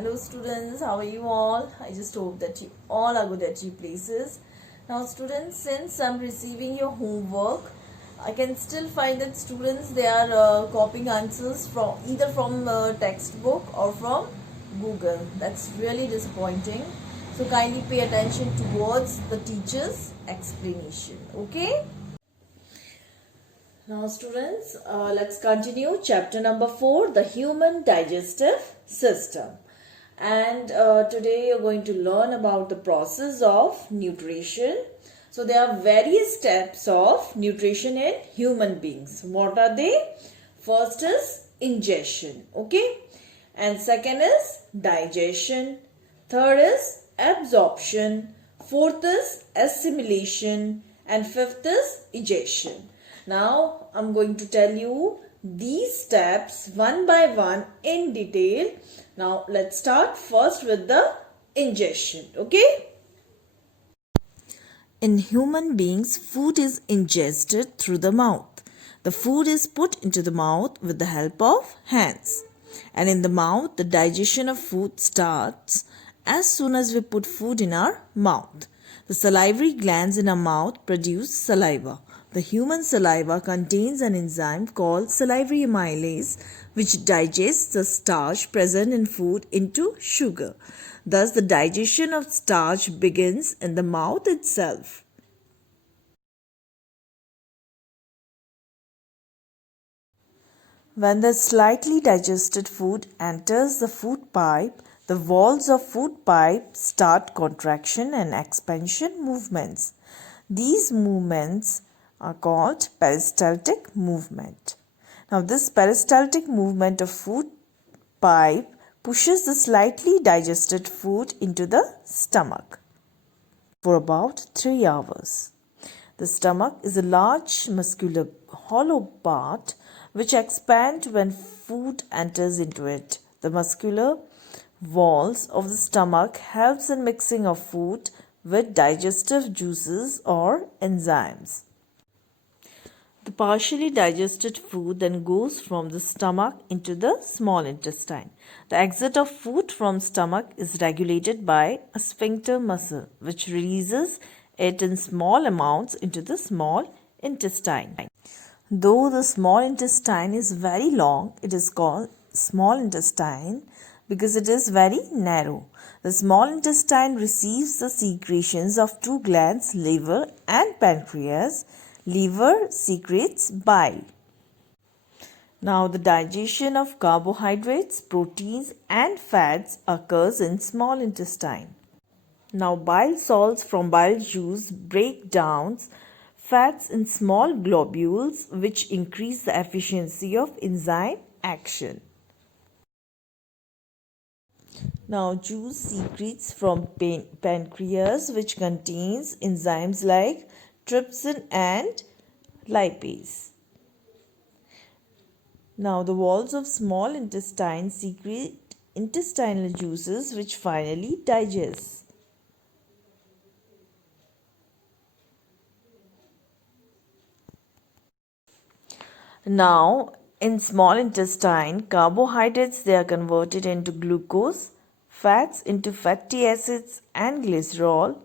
Hello students, how are you all? I just hope that you all are good at your places. Now students, since I'm receiving your homework, I can still find that students they are copying answers from either from textbook or from Google. That's really disappointing. So kindly pay attention towards the teacher's explanation. Okay? Now students, let's continue chapter number 4, the human digestive system. And today you're going to learn about the process of nutrition. So there are various steps of nutrition in human beings. What are they? First is ingestion, okay? And second is digestion. Third is absorption. Fourth is assimilation. And fifth is egestion. Now I'm going to tell you these steps one by one in detail. Now let's start first with the ingestion, okay? In human beings, food is ingested through the mouth. The food is put into the mouth with the help of hands. And in the mouth, the digestion of food starts as soon as we put food in our mouth. The salivary glands in our mouth produce saliva. The human saliva contains an enzyme called salivary amylase, which digests the starch present in food into sugar. Thus, the digestion of starch begins in the mouth itself. When the slightly digested food enters the food pipe, the walls of food pipe start contraction and expansion movements. These movements are called peristaltic movement. Now this peristaltic movement of food pipe pushes the slightly digested food into the stomach for about 3 hours. The stomach is a large muscular hollow part which expands when food enters into it. The muscular walls of the stomach helps in mixing of food with digestive juices or enzymes. The partially digested food then goes from the stomach into the small intestine. The exit of food from stomach is regulated by a sphincter muscle which releases it in small amounts into the small intestine. Though the small intestine is very long, it is called small intestine because it is very narrow. The small intestine receives the secretions of two glands, liver and pancreas. Liver secretes bile. Now the digestion of carbohydrates, proteins and fats occurs in small intestine. Now bile salts from bile juice break down fats in small globules which increase the efficiency of enzyme action. Now juice secretes from pancreas which contains enzymes like trypsin and lipase. Now the walls of small intestine secrete intestinal juices which finally digest. Now in small intestine, carbohydrates they are converted into glucose, fats into fatty acids and glycerol.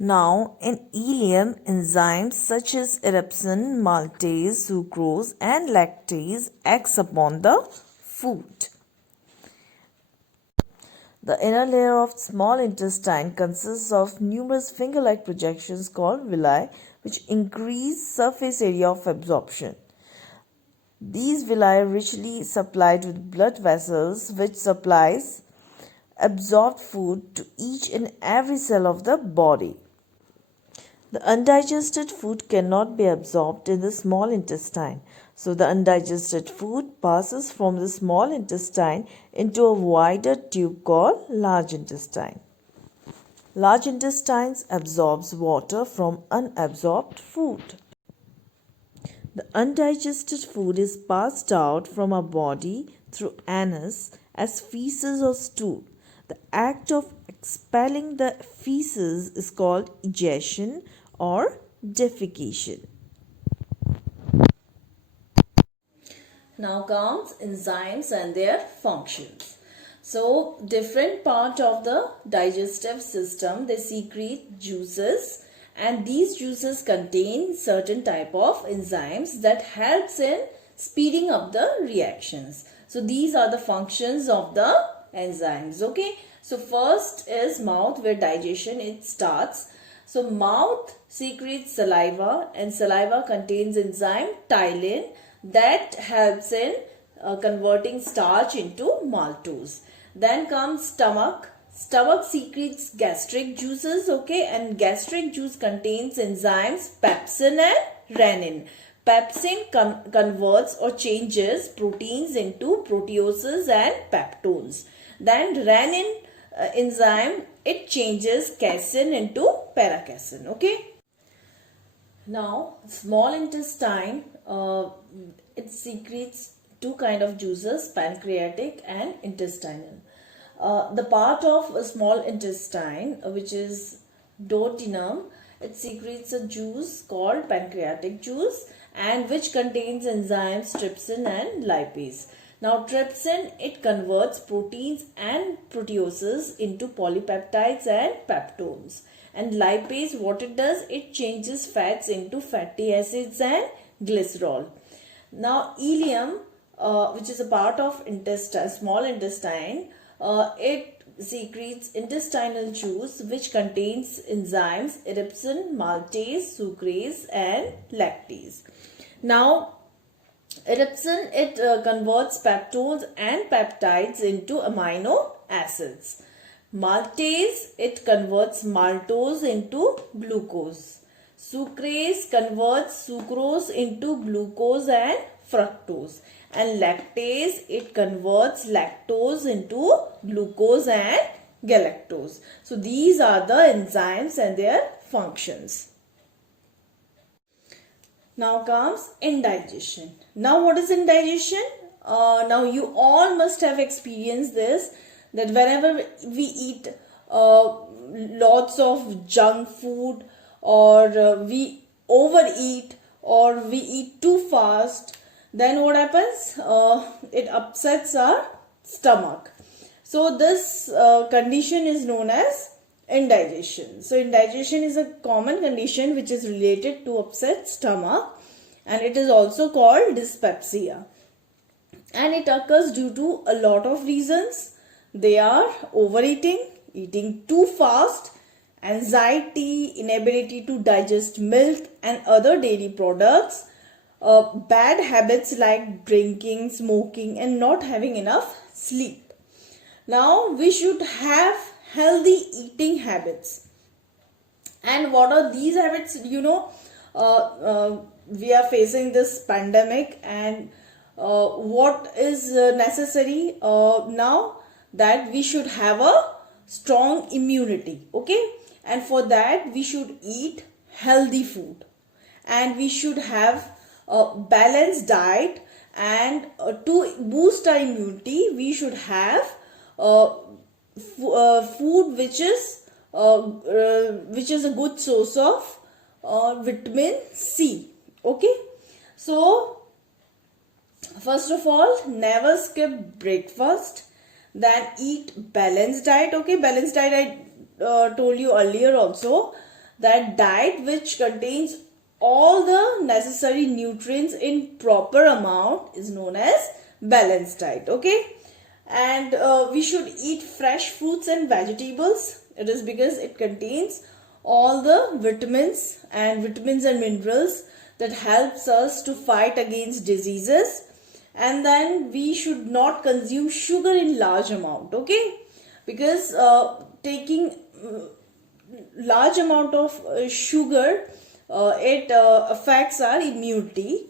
Now, in ileum, enzymes such as erepsin, maltase, sucrose and lactase acts upon the food. The inner layer of small intestine consists of numerous finger-like projections called villi which increase surface area of absorption. These villi are richly supplied with blood vessels which supplies absorbed food to each and every cell of the body. The undigested food cannot be absorbed in the small intestine. So the undigested food passes from the small intestine into a wider tube called large intestine. Large intestines absorbs water from unabsorbed food. The undigested food is passed out from our body through anus as feces or stool. The act of expelling the feces is called egestion or defecation. Now comes enzymes and their functions. So different part of the digestive system, they secrete juices, and these juices contain certain type of enzymes that helps in speeding up the reactions. So these are the functions of the enzymes. Okay, so first is mouth, where digestion it starts. So mouth secretes saliva, and saliva contains enzyme ptyalin that helps in converting starch into maltose. Then comes stomach. Stomach secretes gastric juices, okay, and gastric juice contains enzymes pepsin and renin. Pepsin converts or changes proteins into proteoses and peptones. Then renin enzyme, it changes casein into paracasein, okay. Now small intestine, it secretes two kind of juices, pancreatic and intestinal. The part of a small intestine, which is duodenum, it secretes a juice called pancreatic juice, and which contains enzymes trypsin and lipase. Now trypsin, it converts proteins and proteoses into polypeptides and peptones. And lipase, what it does, it changes fats into fatty acids and glycerol. Now ileum, which is a part of intestine, small intestine, it secretes intestinal juice which contains enzymes ellipsin, maltase, sucrase and lactase. Now ellipsin, it converts peptones and peptides into amino acids. Maltase, it converts maltose into glucose. Sucrase converts sucrose into glucose and fructose. And lactase, it converts lactose into glucose and galactose. So these are the enzymes and their functions. Now comes indigestion. Now what is indigestion? Now you all must have experienced this, that whenever we eat lots of junk food, or we overeat, or we eat too fast, then what happens? It upsets our stomach. So this condition is known as indigestion. So indigestion is a common condition which is related to upset stomach, and it is also called dyspepsia. And it occurs due to a lot of reasons. They are overeating, eating too fast, anxiety, inability to digest milk and other dairy products, bad habits like drinking, smoking and not having enough sleep. Now we should have healthy eating habits. And what are these habits? You know, we are facing this pandemic, and what is necessary now, that we should have a strong immunity, okay, and for that we should eat healthy food, and we should have a balanced diet, and to boost our immunity we should have food which is a good source of vitamin C, okay. So first of all, never skip breakfast. Then eat balanced diet, okay. Balanced diet, I told you earlier also, that diet which contains all the necessary nutrients in proper amount is known as balanced diet, okay. And we should eat fresh fruits and vegetables. It is because it contains all the vitamins and minerals that helps us to fight against diseases. And then we should not consume sugar in large amount, okay, because taking large amount of sugar, it affects our immunity.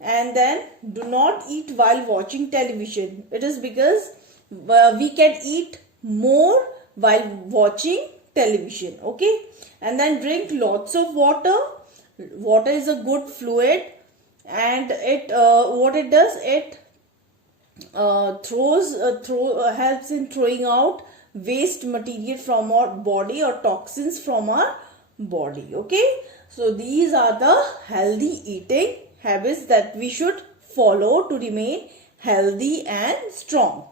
And then do not eat while watching television. It is because we can eat more while watching television, okay. And then drink lots of water. Water is a good fluid, and it what it does, it helps in throwing out waste material from our body or toxins from our body, okay. So these are the healthy eating habits that we should follow to remain healthy and strong.